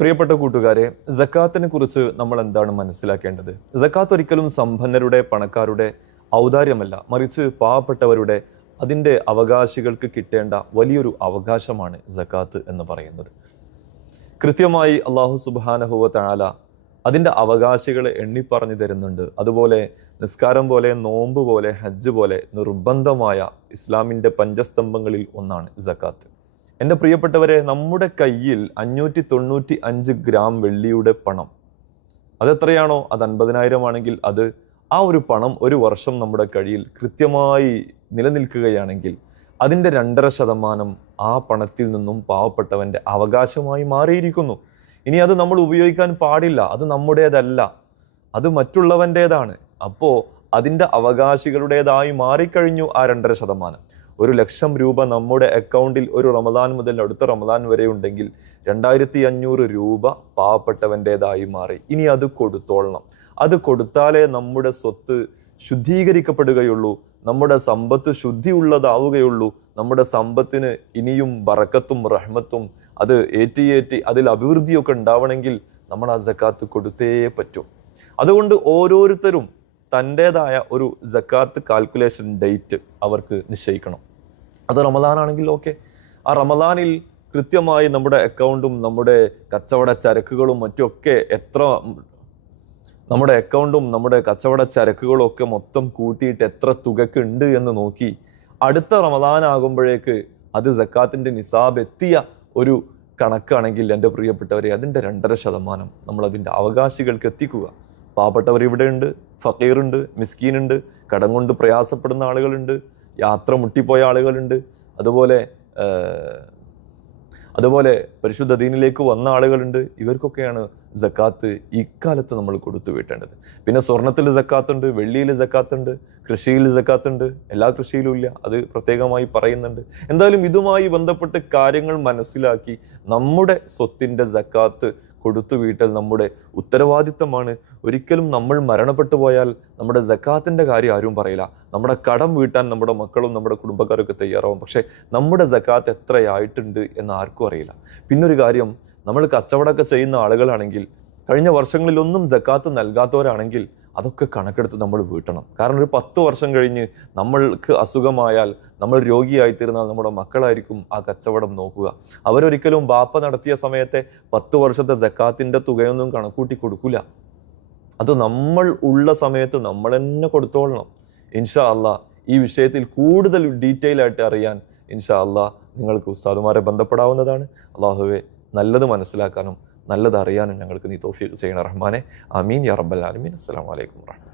പ്രിയപ്പെട്ട കൂട്ടുകാരെ ജക്കാത്തിനെ കുറിച്ച് നമ്മൾ എന്താണ് മനസ്സിലാക്കേണ്ടത്? ജക്കാത്ത് ഒരിക്കലും സമ്പന്നരുടെ പണക്കാരുടെ ഔദാര്യമല്ല. മറിച്ച് പാവപ്പെട്ടവരുടെ അതിന്റെ അവകാശികൾക്ക് കിട്ടേണ്ട വലിയൊരു അവകാശമാണ് ജക്കാത്ത് എന്ന് പറയുന്നത്. കൃത്യമായി അള്ളാഹു സുബാനഹുവ തആല അതിന്റെ അവകാശികളെ എണ്ണിപ്പറഞ്ഞു തരുന്നുണ്ട്. അതുപോലെ നിസ്കാരം പോലെ നോമ്പ് പോലെ ഹജ്ജ് പോലെ നിർബന്ധമായ ഇസ്ലാമിന്റെ പഞ്ചസ്തംഭങ്ങളിൽ ഒന്നാണ് ജക്കാത്ത് എന്റെ പ്രിയപ്പെട്ടവരെ നമ്മുടെ കയ്യിൽ അഞ്ഞൂറ്റി തൊണ്ണൂറ്റി അഞ്ച് ഗ്രാം വെള്ളിയുടെ പണം. അതെത്രയാണോ? അത് അൻപതിനായിരം ആണെങ്കിൽ അത് ആ ഒരു പണം ഒരു വർഷം നമ്മുടെ കയ്യിൽ കൃത്യമായി നിലനിൽക്കുകയാണെങ്കിൽ അതിന്റെ രണ്ടര ശതമാനം ആ പണത്തിൽ നിന്നും പാവപ്പെട്ടവന്റെ അവകാശമായി മാറിയിരിക്കുന്നു. ഇനി അത് നമ്മൾ ഉപയോഗിക്കാൻ പാടില്ല. അത് നമ്മുടേതല്ല. അത് മറ്റുള്ളവന്റേതാണ് അപ്പോൾ അതിന്റെ അവകാശികളുടേതായി മാറിക്കഴിഞ്ഞു ആ രണ്ടര ശതമാനം. ഒരു ലക്ഷം രൂപ നമ്മുടെ അക്കൗണ്ടിൽ ഒരു റമദാൻ മുതൽ അടുത്ത റമദാൻ വരെ ഉണ്ടെങ്കിൽ രണ്ടായിരത്തി അഞ്ഞൂറ് രൂപ പാവപ്പെട്ടവന്റേതായി മാറി. ഇനി അത് കൊടുത്തോളണം. അത് കൊടുത്താലേ നമ്മുടെ സ്വത്ത് ശുദ്ധീകരിക്കപ്പെടുകയുള്ളൂ നമ്മുടെ സമ്പത്ത് ശുദ്ധിയുള്ളതാവുകയുള്ളൂ നമ്മുടെ സമ്പത്തിന് ഇനിയും ബറക്കത്തും റഹ്മത്തും അത് ഏറ്റി ഏറ്റി അതിൽ അഭിവൃദ്ധിയൊക്കെ ഉണ്ടാവണമെങ്കിൽ നമ്മൾ ആ ജക്കാത്ത് കൊടുത്തേ പറ്റൂ. അതുകൊണ്ട് ഓരോരുത്തരും തന്റേതായ ഒരു ജക്കാത്ത് കാൽക്കുലേഷൻ ഡേറ്റ് അവർക്ക് നിശ്ചയിക്കണം. അത് റമദാനാണെങ്കിൽ ഓക്കെ. ആ റമദാനിൽ കൃത്യമായി നമ്മുടെ അക്കൗണ്ടും നമ്മുടെ കച്ചവട ചരക്കുകളും മറ്റുമൊക്കെ എത്ര നമ്മുടെ അക്കൗണ്ടും നമ്മുടെ കച്ചവട ചരക്കുകളും ഒക്കെ മൊത്തം കൂട്ടിയിട്ട് എത്ര തുകക്ക് ഉണ്ട് എന്ന് നോക്കി അടുത്ത റമദാനാകുമ്പോഴേക്ക് അത് സക്കാത്തിന്റെ നിസാബ് എത്തിയ ഒരു കണക്കാണെങ്കിൽ എന്റെ പ്രിയപ്പെട്ടവരെ അതിന്റെ രണ്ടര ശതമാനം നമ്മളതിന്റെ അവകാശികൾക്ക് എത്തിക്കുക. പാവപ്പെട്ടവർ ഇവിടെയുണ്ട് ഫക്കീറുണ്ട് മിസ്കീനുണ്ട് കടം കൊണ്ട് പ്രയാസപ്പെടുന്ന ആളുകളുണ്ട്. യാത്ര മുട്ടിപ്പോയ ആളുകളുണ്ട്. അതുപോലെ അതുപോലെ പരിശുദ്ധ ദീനിലേക്ക് വന്ന ആളുകളുണ്ട്. ഇവർക്കൊക്കെയാണ് ജക്കാത്ത് ഇക്കാലത്ത് നമ്മൾ കൊടുത്തു വീട്ടേണ്ടത്. പിന്നെ സ്വർണത്തിൽ ജക്കാത്തുണ്ട് വെള്ളിയിൽ ജക്കാത്തുണ്ട് കൃഷിയിൽ ജക്കാത്തുണ്ട് എല്ലാ കൃഷിയിലും ഇല്ല. അത് പ്രത്യേകമായി പറയുന്നുണ്ട്. എന്തായാലും ഇതുമായി ബന്ധപ്പെട്ട് കാര്യങ്ങൾ മനസ്സിലാക്കി നമ്മുടെ സ്വത്തിന്റെ ജക്കാത്ത് കൊടുത്തു വീട്ടൽ നമ്മുടെ ഉത്തരവാദിത്തമാണ്. ഒരിക്കലും നമ്മൾ മരണപ്പെട്ടു പോയാൽ നമ്മുടെ ജക്കാത്തിന്റെ കാര്യം ആരും പറയില്ല. നമ്മുടെ കടം വീട്ടാൻ നമ്മുടെ മക്കളും നമ്മുടെ കുടുംബക്കാരൊക്കെ തയ്യാറാവും. പക്ഷേ നമ്മുടെ ജക്കാത്ത് എത്രയായിട്ടുണ്ട് എന്ന് ആർക്കും അറിയില്ല. പിന്നൊരു കാര്യം നമ്മൾ കച്ചവടമൊക്കെ ചെയ്യുന്ന ആളുകളാണെങ്കിൽ കഴിഞ്ഞ വർഷങ്ങളിലൊന്നും ജക്കാത്ത് നൽകാത്തവരാണെങ്കിൽ അതൊക്കെ കണക്കെടുത്ത് നമ്മൾ വീട്ടണം. കാരണം ഒരു പത്ത് വർഷം കഴിഞ്ഞ് നമ്മൾക്ക് അസുഖമായാൽ നമ്മൾ രോഗിയായി തീർന്നാൽ നമ്മുടെ മക്കളായിരിക്കും ആ കച്ചവടം നോക്കുക. അവരൊരിക്കലും ബാപ്പ നടത്തിയ സമയത്തെ പത്ത് വർഷത്തെ ജക്കാത്തിന്റെ തുകയൊന്നും കണക്കൂട്ടി കൊടുക്കില്ല അത് നമ്മൾ ഉള്ള സമയത്ത് നമ്മൾ തന്നെ കൊടുത്തോളണം. ഇൻഷാ അല്ല ഈ വിഷയത്തിൽ കൂടുതൽ ഡീറ്റെയിൽ ആയിട്ട് അറിയാൻ ഇൻഷാ അല്ല നിങ്ങൾക്ക് ഉസ്താദുമാരെ ബന്ധപ്പെടാവുന്നതാണ്. അള്ളാഹുവെ നല്ലത് മനസ്സിലാക്കാനും നല്ലത് അറിയാനും ഞങ്ങൾക്ക് നീ തോഫീക്ക് ചെയ്യണം റഹ്മാനെ. അമീൻ യാ റബ്ബൽ ആലമീൻ. അസ്സലാമു അലൈക്കും വറഹ്മത്തുള്ളാഹി